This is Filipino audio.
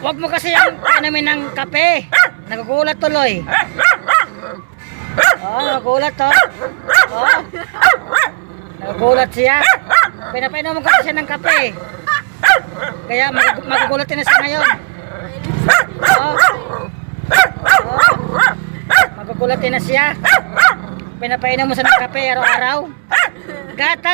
Huwag mo kasi ang namin ng kape. Nagugulat tuloy. Oh, nagugulat to. Oh. Nagugulat siya. Pinapainom mo kasi siya ng kape. Kaya magugulat din na siya ngayon. Oh. Oh. Magugulat din na siya. Pinapainom mo siya ng kape araw-araw. Gata.